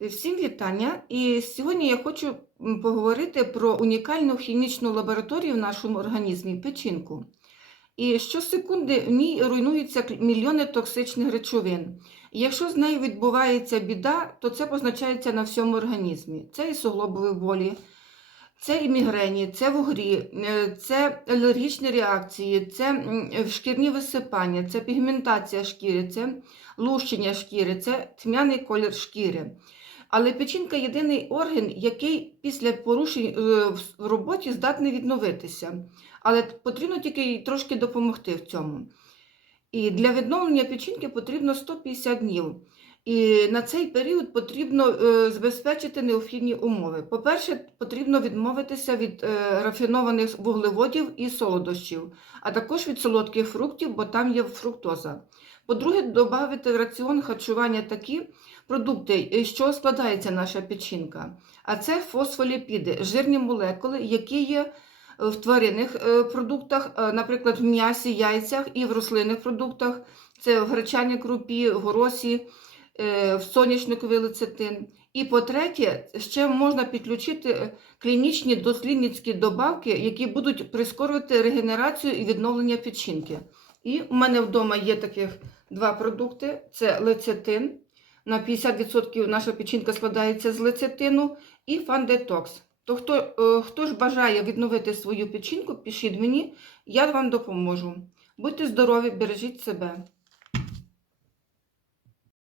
Всім вітання! І сьогодні я хочу поговорити про унікальну хімічну лабораторію в нашому організмі печінку. І щосекунди в ній руйнуються мільйони токсичних речовин. І якщо з нею відбувається біда, то це позначається на всьому організмі. Це і суглобові болі, це і мігрені, це вугрі, е, це алергічні реакції, це шкірні висипання, це пігментація шкіри, це лущення шкіри, це тьмяний колір шкіри. Але печінка єдиний орган, який після порушень е, в роботі здатний відновитися. Але потрібно тільки їй трошки допомогти в цьому. І для відновлення печінки потрібно 150 днів. І на цей період потрібно е, забезпечити необхідні умови. По-перше, потрібно відмовитися від е, рафінованих вуглеводів і солодощів, а також від солодких фруктів, бо там є фруктоза. По-друге, додати в раціон харчування такі продукти, е, чого складається наша печінка. А це фосфоліпіди, жирні молекули, які є в тваринних продуктах, наприклад, в м'ясі, яйцях і в рослинних продуктах. Це в гречаній крупі, в горосі, в соняшниковий лецитин. І по-третє, ще можна підключити е, клінічні дослідницькі добавки, які будуть прискорювати регенерацію і відновлення печінки. І у мене вдома є таких два продукти: це лецитин. На 50% наша печінка складається з лецитину і фандетокс. То хто, е, хто ж бажає відновити свою печінку, пишіть мені, я вам допоможу. Будьте здорові, бережіть себе.